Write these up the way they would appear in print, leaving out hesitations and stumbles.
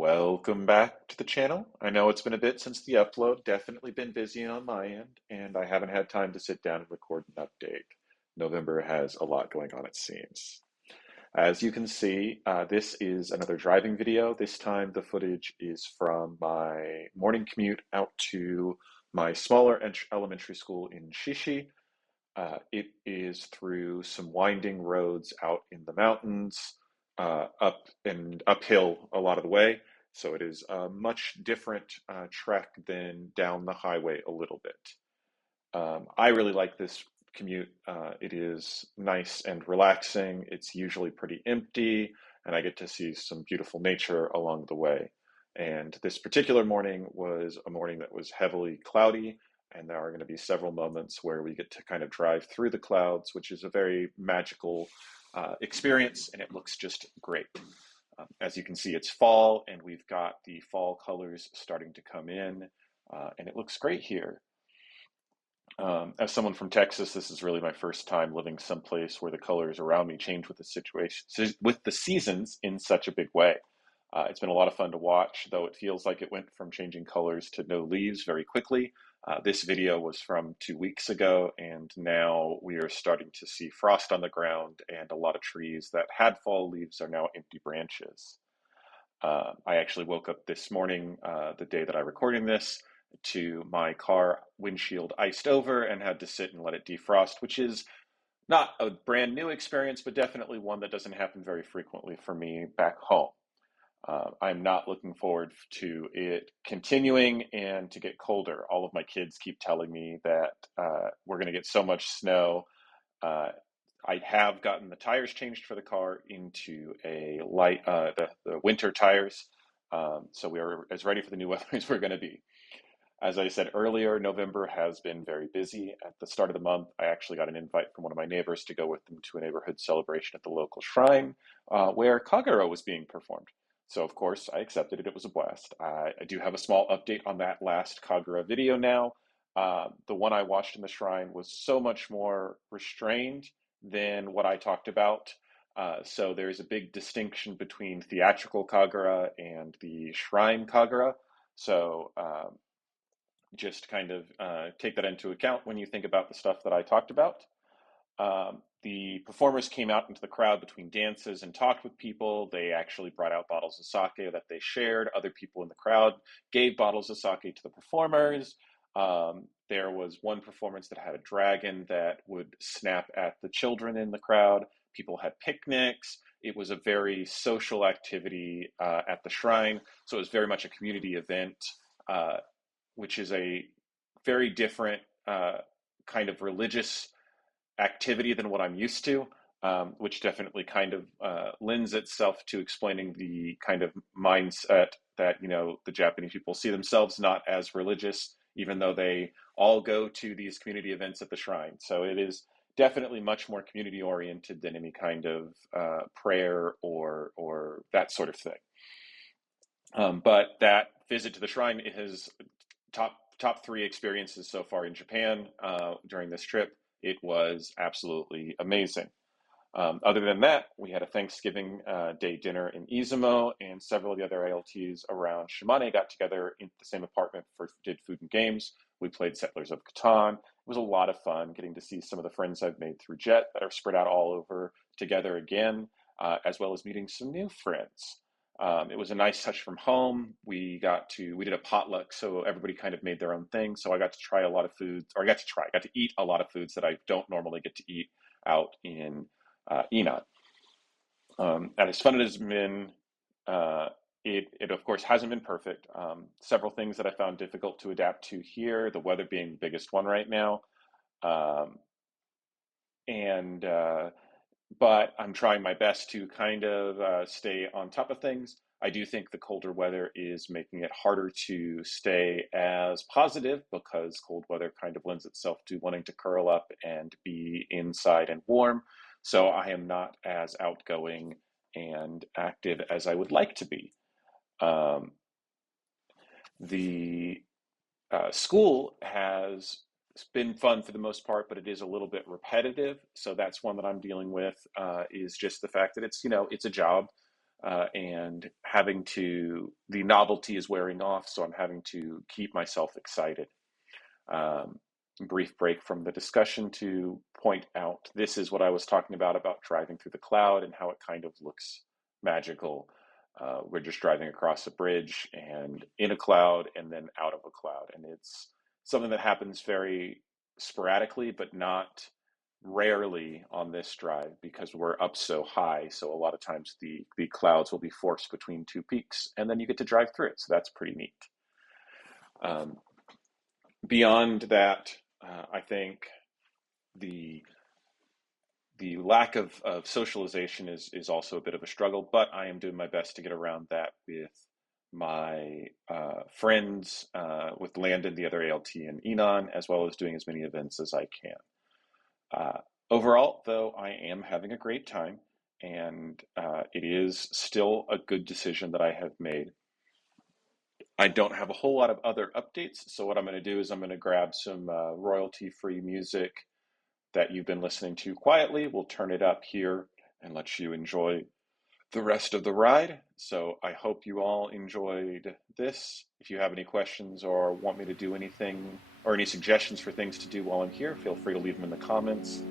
Welcome back to the channel. I know it's been a bit since the upload, definitely been busy on my end, and I haven't had time to sit down and record an update. November has a lot going on, it seems. As you can see, this is another driving video. This time the footage is from my morning commute out to my smaller elementary school in Shishi. It is through some winding roads out in the mountains, up and uphill a lot of the way. So it is a much different trek than down the highway a little bit. I really like this commute. It is nice and relaxing. It's usually pretty empty, and I get to see some beautiful nature along the way. And this particular morning was a morning that was heavily cloudy, and there are going to be several moments where we get to kind of drive through the clouds, which is a very magical experience, and it looks just great. As you can see, it's fall, and we've got the fall colors starting to come in, and it looks great here. As someone from Texas, this is really my first time living someplace where the colors around me change with the situation, with the seasons in such a big way. It's been a lot of fun to watch, though it feels like it went from changing colors to no leaves very quickly. This video was from 2 weeks ago, and now we are starting to see frost on the ground, and a lot of trees that had fall leaves are now empty branches. I actually woke up this morning, the day that I'm recording this, to my car windshield iced over and had to sit and let it defrost, which is not a brand new experience, but definitely one that doesn't happen very frequently for me back home. I'm not looking forward to it continuing and to get colder. All of my kids keep telling me that we're going to get so much snow. Uh, I have gotten the tires changed for the car into a the winter tires. So we are as ready for the new weather as we're going to be. As I said earlier, November has been very busy. At the start of the month, I actually got an invite from one of my neighbors to go with them to a neighborhood celebration at the local shrine where Kagura was being performed. So, of course, I accepted it. It was a blast. I do have a small update on that last Kagura video now. The one I watched in the shrine was so much more restrained than what I talked about. So there's a big distinction between theatrical Kagura and the shrine Kagura. So just kind of take that into account when you think about the stuff that I talked about. The performers came out into the crowd between dances and talked with people. They actually brought out bottles of sake that they shared. Other people in the crowd gave bottles of sake to the performers. There was one performance that had a dragon that would snap at the children in the crowd. People had picnics. It was a very social activity at the shrine. So it was very much a community event, which is a very different kind of religious activity than what I'm used to, which definitely kind of lends itself to explaining the kind of mindset that, the Japanese people see themselves not as religious, even though they all go to these community events at the shrine. So it is definitely much more community oriented than any kind of prayer or that sort of thing. But that visit to the shrine is top three experiences so far in Japan during this trip. It was absolutely amazing. Other than that, we had a Thanksgiving Day dinner in Izumo, and several of the other ALTs around Shimane got together in the same apartment did food and games. We played Settlers of Catan. It was a lot of fun getting to see some of the friends I've made through Jet that are spread out all over together again, as well as meeting some new friends. It was a nice touch from home. We did a potluck, so everybody kind of made their own thing. So I got to try a lot of foods, or I got to eat a lot of foods that I don't normally get to eat out in Inan. And as fun as it's been, it of course hasn't been perfect. Several things that I found difficult to adapt to here, the weather being the biggest one right now. Um, and But I'm trying my best to kind of stay on top of things. I do think the colder weather is making it harder to stay as positive because cold weather kind of lends itself to wanting to curl up and be inside and warm. So I am not as outgoing and active as I would like to be. Um, the School has been fun for the most part, but it is a little bit repetitive. So that's one that I'm dealing with. Is just the fact that it's a job. and the novelty is wearing off, so I'm having to keep myself excited. Um, Brief break from the discussion to point out this is what I was talking about driving through the cloud and how it kind of looks magical. We're just driving across a bridge and in a cloud and then out of a cloud. And it's something that happens very sporadically, but not rarely on this drive because we're up so high. So a lot of times the clouds will be forced between two peaks and then you get to drive through it. So that's pretty neat. Um, Beyond that, I think the the lack of socialization is also a bit of a struggle, but I am doing my best to get around that with my friends, with Landon, the other ALT, and Enon, as well as doing as many events as I can. Uh, Overall, though, I am having a great time, and it is still a good decision that I have made. I don't have a whole lot of other updates, so what I'm going to do is I'm going to grab some royalty-free music that you've been listening to quietly. We'll turn it up here and let you enjoy the rest of the ride. So I hope you all enjoyed this. If you have any questions or want me to do anything or any suggestions for things to do while I'm here, feel free to leave them in the comments.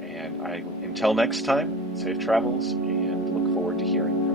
And until next time, safe travels and look forward to hearing.